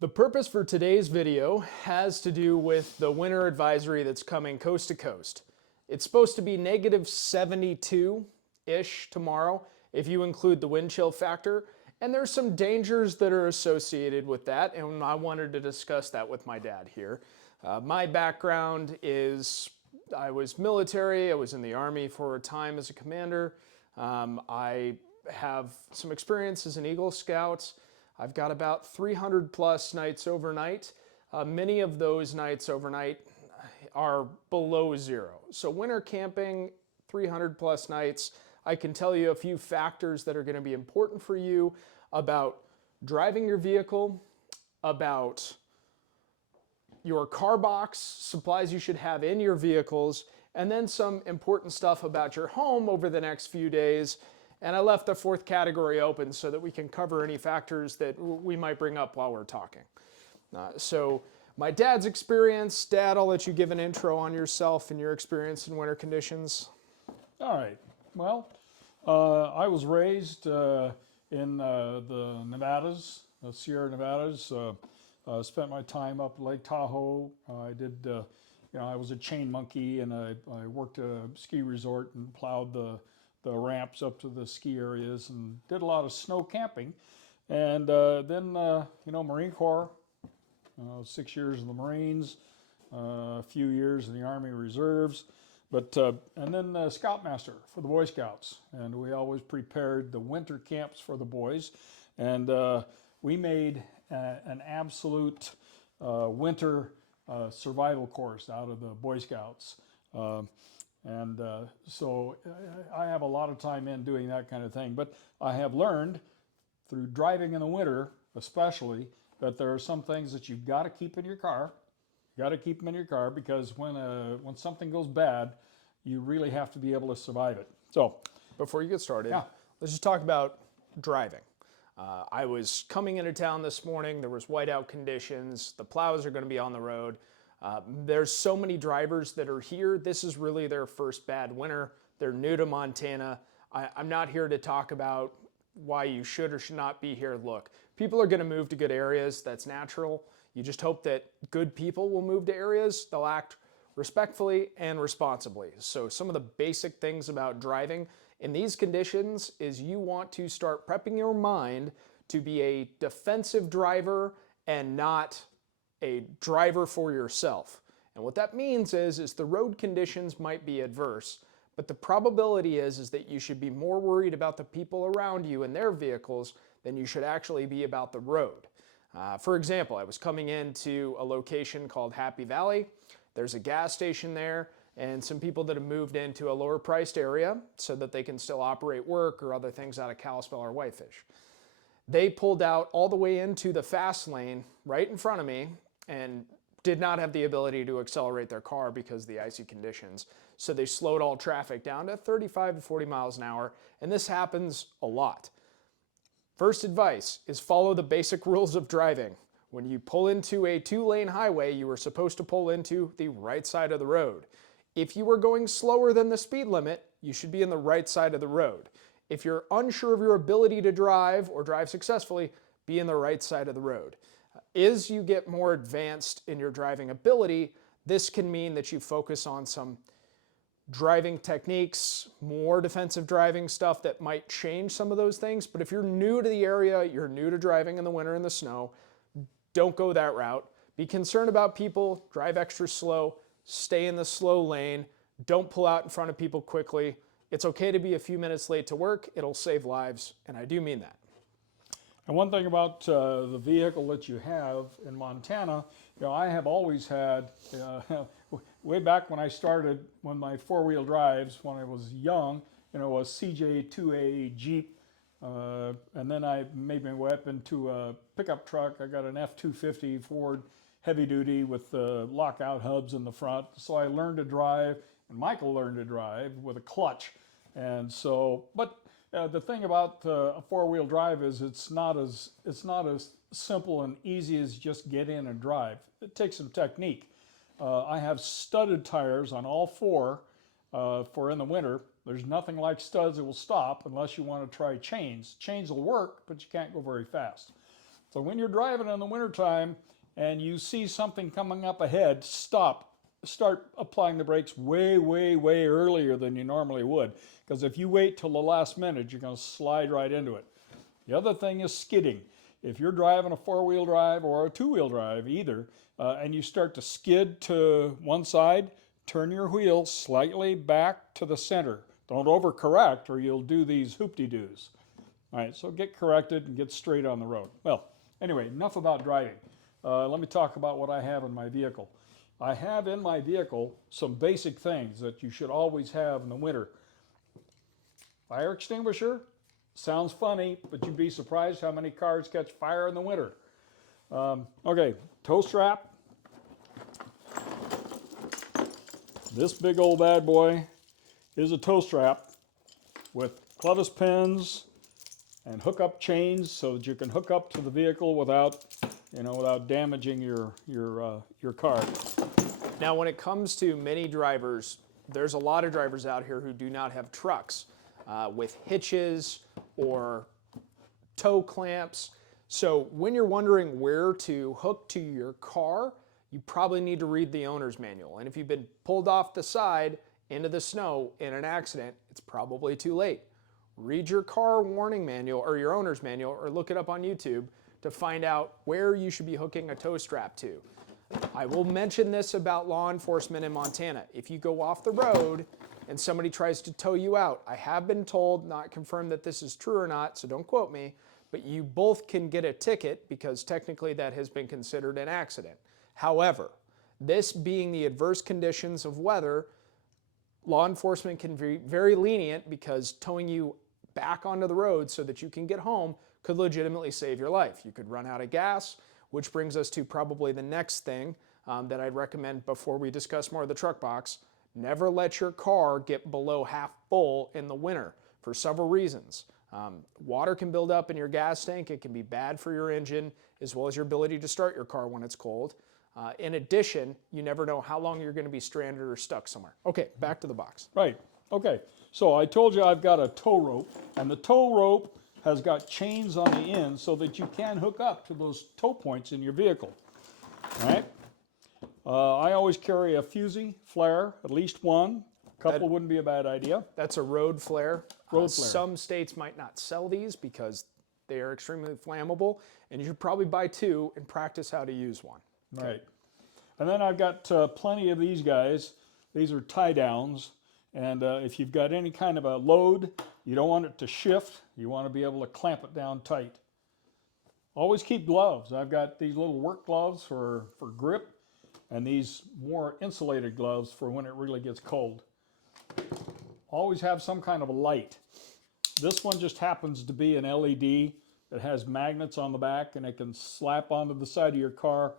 The purpose for today's video has to do with the winter advisory that's coming coast to coast. It's supposed to be negative 72-ish tomorrow if you include the wind chill factor, and there's some dangers that are associated with that, and I wanted to discuss that with my dad here. My background is I was military, I was in the Army for a time as a commander. I have some experience as an Eagle Scout. I've got about 300 plus nights overnight. Many of those nights overnight are below zero. So winter camping, 300 plus nights, I can tell you a few factors that are going to be important for you about driving your vehicle, about your car box, supplies you should have in your vehicles, and then some important stuff about your home over the next few days. And I left the fourth category open so that we can cover any factors that we might bring up while we're talking. So my dad's experience. Dad, I'll let you give an intro on yourself and your experience in winter conditions. All right. Well, I was raised in the Nevadas, the Sierra Nevadas. Spent my time up Lake Tahoe. I did, I was a chain monkey, and I worked at a ski resort and plowed the ramps up to the ski areas and did a lot of snow camping. And then, Marine Corps, 6 years in the Marines, a few years in the Army Reserves, and then Scoutmaster for the Boy Scouts. And we always prepared the winter camps for the boys. And we made an absolute winter survival course out of the Boy Scouts. So I have a lot of time in doing that kind of thing. But I have learned through driving in the winter, especially, that there are some things that you've got to keep in your car. You got to keep them in your car because when something goes bad, you really have to be able to survive it. So before you get started, yeah. Let's just talk about driving. I was coming into town this morning. There was whiteout conditions. The plows are going to be on the road. There's so many drivers that are here. This is really their first bad winter. They're new to Montana. I'm not here to talk about why you should or should not be here. Look, people are going to move to good areas. That's natural. You just hope that good people will move to areas. They'll act respectfully and responsibly. So some of the basic things about driving in these conditions is you want to start prepping your mind to be a defensive driver and not a driver for yourself. And what that means is the road conditions might be adverse, but the probability is that you should be more worried about the people around you and their vehicles than you should actually be about the road. For example, I was coming into a location called Happy Valley. There's a gas station there and some people that have moved into a lower priced area so that they can still operate work or other things out of Kalispell or Whitefish. They pulled out all the way into the fast lane right in front of me and did not have the ability to accelerate their car because of the icy conditions. So they slowed all traffic down to 35 to 40 miles an hour, and this happens a lot. First advice is follow the basic rules of driving. When you pull into a 2-lane highway, you are supposed to pull into the right side of the road. If you are going slower than the speed limit, you should be in the right side of the road. If you're unsure of your ability to drive or drive successfully, be in the right side of the road. As you get more advanced in your driving ability, this can mean that you focus on some driving techniques, more defensive driving stuff that might change some of those things. But if you're new to the area, you're new to driving in the winter in the snow, don't go that route. Be concerned about people, drive extra slow, stay in the slow lane, don't pull out in front of people quickly. It's okay to be a few minutes late to work. It'll save lives, and I do mean that. And one thing about the vehicle that you have in Montana, I have always had, way back when I started, when my four-wheel drives, when I was young, was CJ2A Jeep, and then I made my way up into a pickup truck. I got an F-250 Ford heavy duty with lockout hubs in the front. So I learned to drive, and Michael learned to drive with a clutch. And so, but the thing about a four-wheel drive is it's not as simple and easy as just get in and drive. It takes some technique. I have studded tires on all four for in the winter. There's nothing like studs that will stop unless you want to try chains. Chains will work, but you can't go very fast. So when you're driving in the wintertime and you see something coming up ahead, stop. Start applying the brakes way, way, way earlier than you normally would. Because if you wait till the last minute, you're going to slide right into it. The other thing is skidding. If you're driving a four-wheel drive or a two-wheel drive, either, and you start to skid to one side, turn your wheel slightly back to the center. Don't overcorrect or you'll do these hoop-de-doos. All right, so get corrected and get straight on the road. Well, anyway, enough about driving. Let me talk about what I have in my vehicle. I have in my vehicle some basic things that you should always have in the winter. Fire extinguisher, sounds funny, but you'd be surprised how many cars catch fire in the winter. Okay, tow strap. This big old bad boy is a tow strap with clevis pins and hookup chains so that you can hook up to the vehicle without damaging your car. Now, when it comes to many drivers, there's a lot of drivers out here who do not have trucks with hitches or tow clamps. So when you're wondering where to hook to your car, you probably need to read the owner's manual. And if you've been pulled off the side into the snow in an accident, it's probably too late. Read your car warning manual or your owner's manual, or look it up on YouTube to find out where you should be hooking a tow strap to. I will mention this about law enforcement in Montana. If you go off the road and somebody tries to tow you out, I have been told, not confirmed that this is true or not, so don't quote me, but you both can get a ticket because technically that has been considered an accident. However, this being the adverse conditions of weather, law enforcement can be very lenient because towing you back onto the road so that you can get home could legitimately save your life. You could run out of gas, which brings us to probably the next thing that I'd recommend before we discuss more of the truck box. Never let your car get below half full in the winter for several reasons. Water can build up in your gas tank. It can be bad for your engine as well as your ability to start your car when it's cold. In addition, you never know how long you're going to be stranded or stuck somewhere. Okay, back to the box. Right, okay. So I told you I've got a tow rope, and the tow rope has got chains on the end so that you can hook up to those tow points in your vehicle. All right. I always carry a fusee flare, at least one. A couple wouldn't be a bad idea. That's a road flare. Road flare. Some states might not sell these because they are extremely flammable, and you should probably buy two and practice how to use one. Okay. Right. And then I've got plenty of these guys. These are tie downs. And if you've got any kind of a load, you don't want it to shift. You want to be able to clamp it down tight. Always keep gloves. I've got these little work gloves for grip and these more insulated gloves for when it really gets cold. Always have some kind of a light. This one just happens to be an LED that has magnets on the back and it can slap onto the side of your car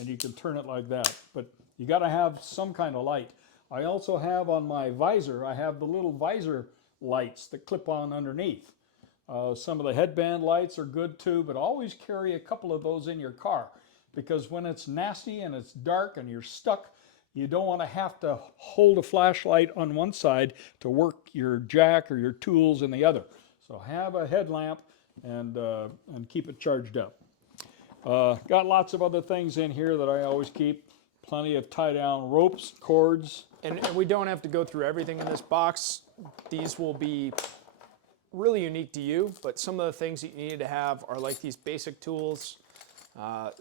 and you can turn it like that. But you got to have some kind of light. I also have on my visor, I have the little visor lights that clip on underneath. Some of the headband lights are good too, but always carry a couple of those in your car because when it's nasty and it's dark and you're stuck, you don't want to have to hold a flashlight on one side to work your jack or your tools in the other. So have a headlamp and keep it charged up. Got lots of other things in here that I always keep. Plenty of tie-down ropes, cords. And we don't have to go through everything in this box. These will be really unique to you, but some of the things that you need to have are like these basic tools.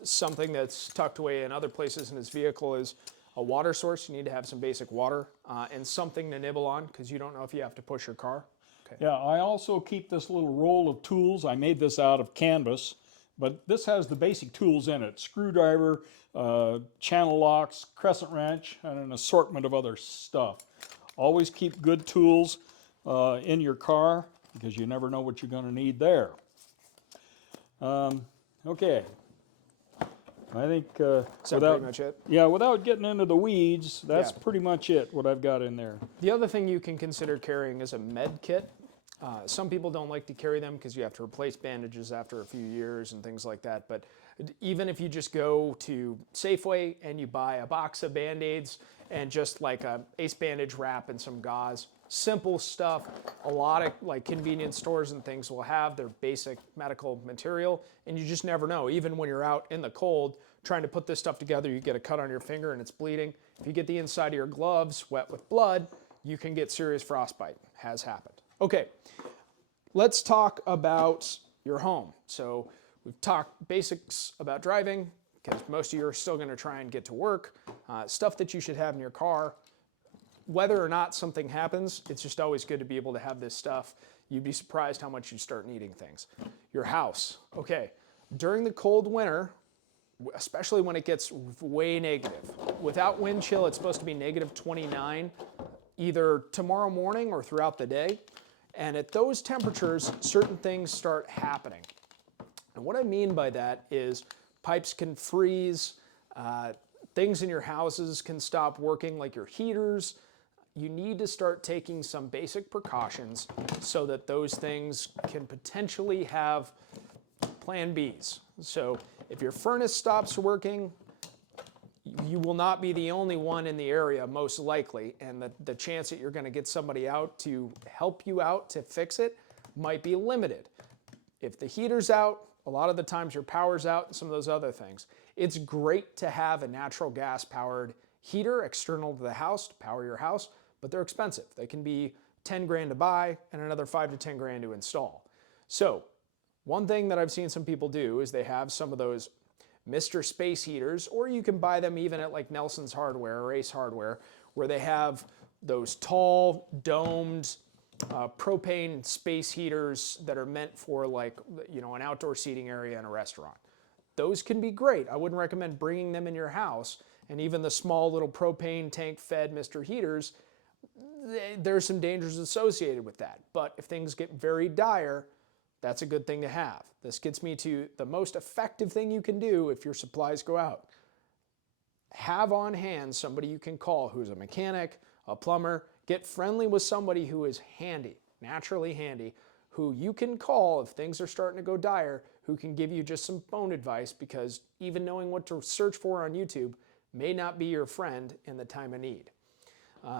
Something that's tucked away in other places in this vehicle is a water source. You need to have some basic water and something to nibble on because you don't know if you have to push your car. Okay. Yeah, I also keep this little roll of tools. I made this out of canvas, but this has the basic tools in it. Screwdriver, channel locks, crescent wrench, and an assortment of other stuff. Always keep good tools in your car because you never know what you're going to need there. Okay. I think Is that pretty much it? Yeah, without getting into the weeds, that's pretty much it, what I've got in there. The other thing you can consider carrying is a med kit. Some people don't like to carry them because you have to replace bandages after a few years and things like that. But even if you just go to Safeway and you buy a box of Band-Aids and just like a ace bandage wrap and some gauze, simple stuff. A lot of like convenience stores and things will have their basic medical material, and you just never know. Even when you're out in the cold trying to put this stuff together, you get a cut on your finger and it's bleeding. If you get the inside of your gloves wet with blood, you can get serious frostbite. Has happened. Okay, let's talk about your home. So we've talked basics about driving, because most of you are still going to try and get to work. Stuff that you should have in your car. Whether or not something happens, it's just always good to be able to have this stuff. You'd be surprised how much you start needing things. Your house. Okay, during the cold winter, especially when it gets way negative. Without wind chill, it's supposed to be negative 29, either tomorrow morning or throughout the day. And at those temperatures, certain things start happening. And what I mean by that is pipes can freeze, things in your houses can stop working, like your heaters. You need to start taking some basic precautions so that those things can potentially have plan Bs. So if your furnace stops working, you will not be the only one in the area, most likely, and the chance that you're going to get somebody out to help you out to fix it might be limited. If the heater's out, a lot of the times your power's out and some of those other things. It's great to have a natural gas powered heater external to the house to power your house, but they're expensive. They can be 10 grand to buy and another 5 to 10 grand to install. So one thing that I've seen some people do is they have some of those Mr. Space heaters, or you can buy them even at like Nelson's Hardware or Ace Hardware, where they have those tall, domed, propane space heaters that are meant for like, you know, an outdoor seating area in a restaurant. Those can be great. I wouldn't recommend bringing them in your house. And even the small little propane tank fed Mr. Heaters, there's some dangers associated with that. But if things get very dire, that's a good thing to have. This gets me to the most effective thing you can do if your supplies go out. Have on hand somebody you can call who's a mechanic, a plumber. Get friendly with somebody who is handy, naturally handy, who you can call if things are starting to go dire, who can give you just some phone advice, because even knowing what to search for on YouTube may not be your friend in the time of need.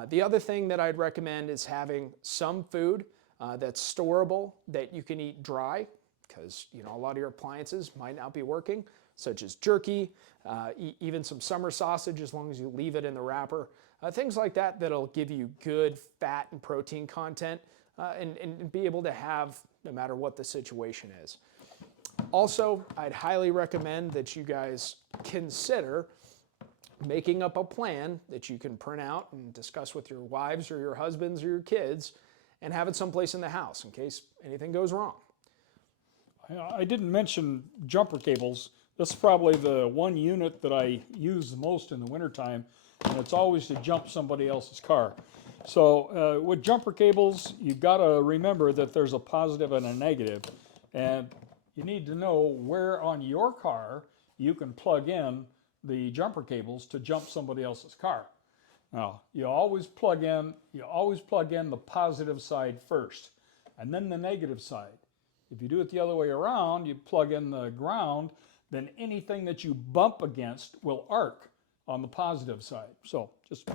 The other thing that I'd recommend is having some food that's storable, that you can eat dry, because you know a lot of your appliances might not be working, such as jerky, even some summer sausage as long as you leave it in the wrapper. Things like that that'll give you good fat and protein content and be able to have no matter what the situation is. Also, I'd highly recommend that you guys consider making up a plan that you can print out and discuss with your wives or your husbands or your kids, and have it someplace in the house in case anything goes wrong. I didn't mention jumper cables. This is probably the one unit that I use the most in the wintertime, and it's always to jump somebody else's car. So with jumper cables, you've got to remember that there's a positive and a negative, and you need to know where on your car you can plug in the jumper cables to jump somebody else's car. Now, you always plug in the positive side first, and then the negative side. If you do it the other way around, you plug in the ground, then anything that you bump against will arc on the positive side. So just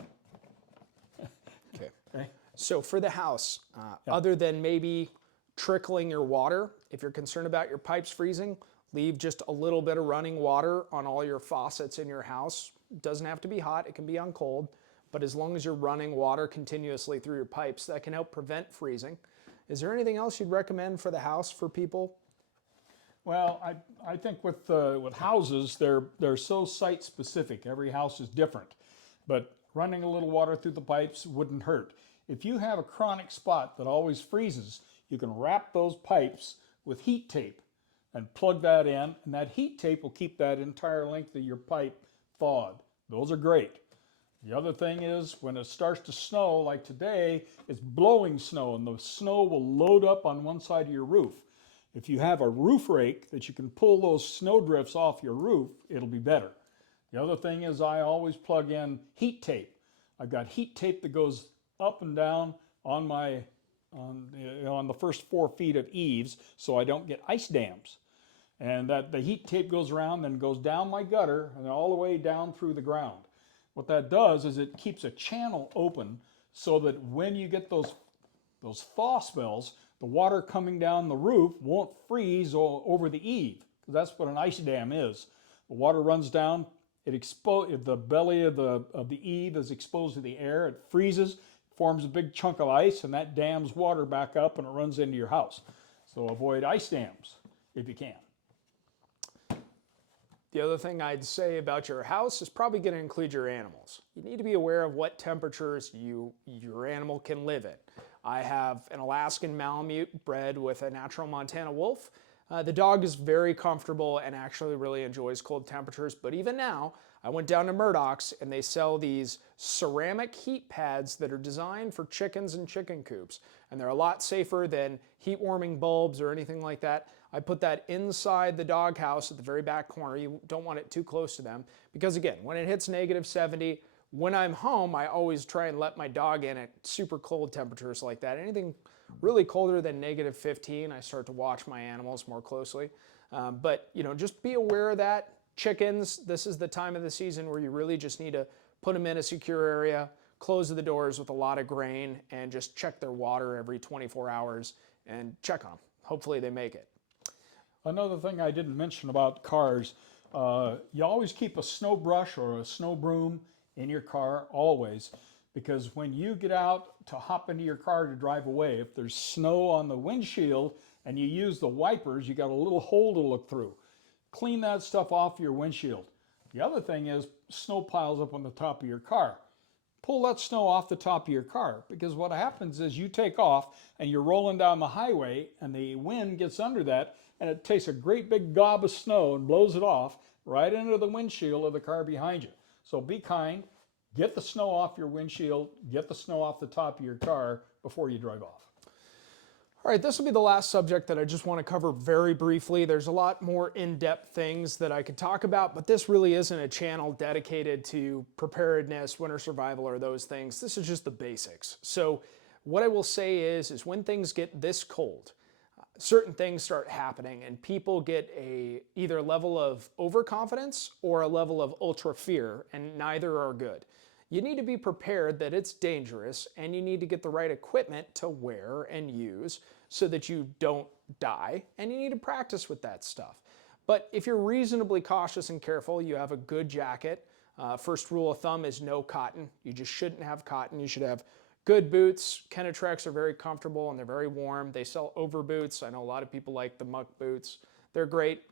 Okay. So for the house, other than maybe trickling your water, if you're concerned about your pipes freezing, leave just a little bit of running water on all your faucets in your house. It doesn't have to be hot, it can be on cold, but as long as you're running water continuously through your pipes, that can help prevent freezing. Is there anything else you'd recommend for the house for people? Well, I think with houses, they're so site specific. Every house is different, but running a little water through the pipes wouldn't hurt. If you have a chronic spot that always freezes, you can wrap those pipes with heat tape and plug that in, and that heat tape will keep that entire length of your pipe thawed. Those are great. The other thing is when it starts to snow, like today, it's blowing snow, and the snow will load up on one side of your roof. If you have a roof rake that you can pull those snow drifts off your roof, it'll be better. The other thing is I always plug in heat tape. I've got heat tape that goes up and down on the first 4 feet of eaves so I don't get ice dams. And that the heat tape goes around and goes down my gutter and all the way down through the ground. What that does is it keeps a channel open so that when you get those thaw spells, the water coming down the roof won't freeze over the eave. That's what an ice dam is. The water runs down, the belly of the eave is exposed to the air, it freezes, forms a big chunk of ice, and that dams water back up and it runs into your house. So avoid ice dams if you can. The other thing I'd say about your house is probably going to include your animals. You need to be aware of what temperatures your animal can live in. I have an Alaskan Malamute bred with a natural Montana wolf. The dog is very comfortable and actually really enjoys cold temperatures, but even now, I went down to Murdoch's and they sell these ceramic heat pads that are designed for chickens and chicken coops, and they're a lot safer than heat warming bulbs or anything like that. I put that inside the doghouse at the very back corner. You don't want it too close to them because, again, when it hits -70, when I'm home, I always try and let my dog in at super cold temperatures like that. Anything really colder than -15, I start to watch my animals more closely. But just be aware of that. Chickens, this is the time of the season where you really just need to put them in a secure area, close the doors with a lot of grain, and just check their water every 24 hours and check on them. Hopefully they make it. Another thing I didn't mention about cars, you always keep a snow brush or a snow broom in your car, always, because when you get out to hop into your car to drive away, if there's snow on the windshield and you use the wipers, you got a little hole to look through. Clean that stuff off your windshield. The other thing is snow piles up on the top of your car. Pull that snow off the top of your car, because what happens is you take off and you're rolling down the highway and the wind gets under that and it takes a great big gob of snow and blows it off right into the windshield of the car behind you. So be kind, get the snow off your windshield, get the snow off the top of your car before you drive off. All right, this will be the last subject that I just want to cover very briefly. There's a lot more in-depth things that I could talk about, but this really isn't a channel dedicated to preparedness, winter survival, or those things. This is just the basics. So what I will say is when things get this cold, certain things start happening and people get either a level of overconfidence or a level of ultra fear, and neither are good. You need to be prepared that it's dangerous and you need to get the right equipment to wear and use so that you don't die, and you need to practice with that stuff. But if you're reasonably cautious and careful, you have a good jacket. First rule of thumb is no cotton. You just shouldn't have cotton. You should have good boots. Kenetrex are very comfortable and they're very warm. They sell over boots. I know a lot of people like the muck boots. They're great.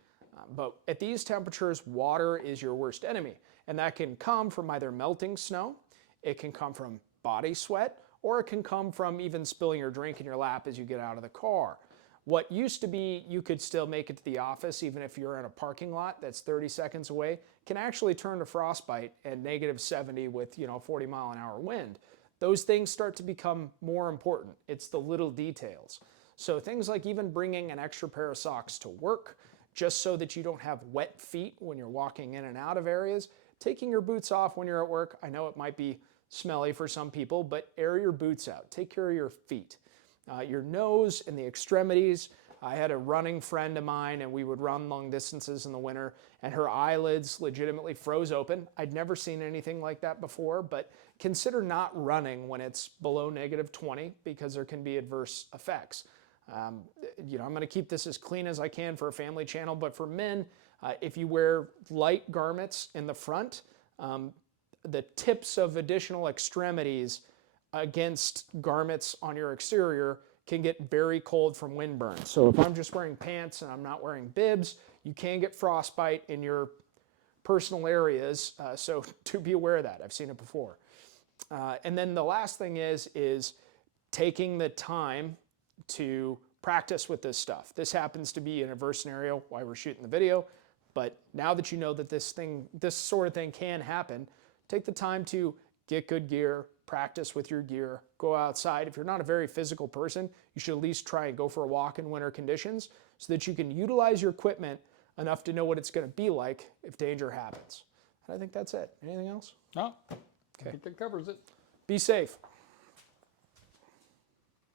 But at these temperatures, water is your worst enemy. And that can come from either melting snow, it can come from body sweat, or it can come from even spilling your drink in your lap as you get out of the car. What used to be you could still make it to the office even if you're in a parking lot that's 30 seconds away can actually turn to frostbite at -70 with 40-mile-an-hour wind. Those things start to become more important. It's the little details. So things like even bringing an extra pair of socks to work, just so that you don't have wet feet when you're walking in and out of areas. Taking your boots off when you're at work. I know it might be smelly for some people, but air your boots out. Take care of your feet. Your nose and the extremities. I had a running friend of mine and we would run long distances in the winter and her eyelids legitimately froze open. I'd never seen anything like that before, but consider not running when it's below -20 because there can be adverse effects. I'm going to keep this as clean as I can for a family channel, but for men, if you wear light garments in the front, the tips of additional extremities against garments on your exterior can get very cold from windburn. So if I'm just wearing pants and I'm not wearing bibs, you can get frostbite in your personal areas, so to be aware of that. I've seen it before. And then the last thing is taking the time to practice with this stuff. This happens to be an adverse scenario why we're shooting the video, but now that you know that this sort of thing can happen, take the time to get good gear, practice with your gear, go outside. If you're not a very physical person, you should at least try and go for a walk in winter conditions so that you can utilize your equipment enough to know what it's going to be like if danger happens. And I think that's it. Anything else? No, I think that covers it. Be safe.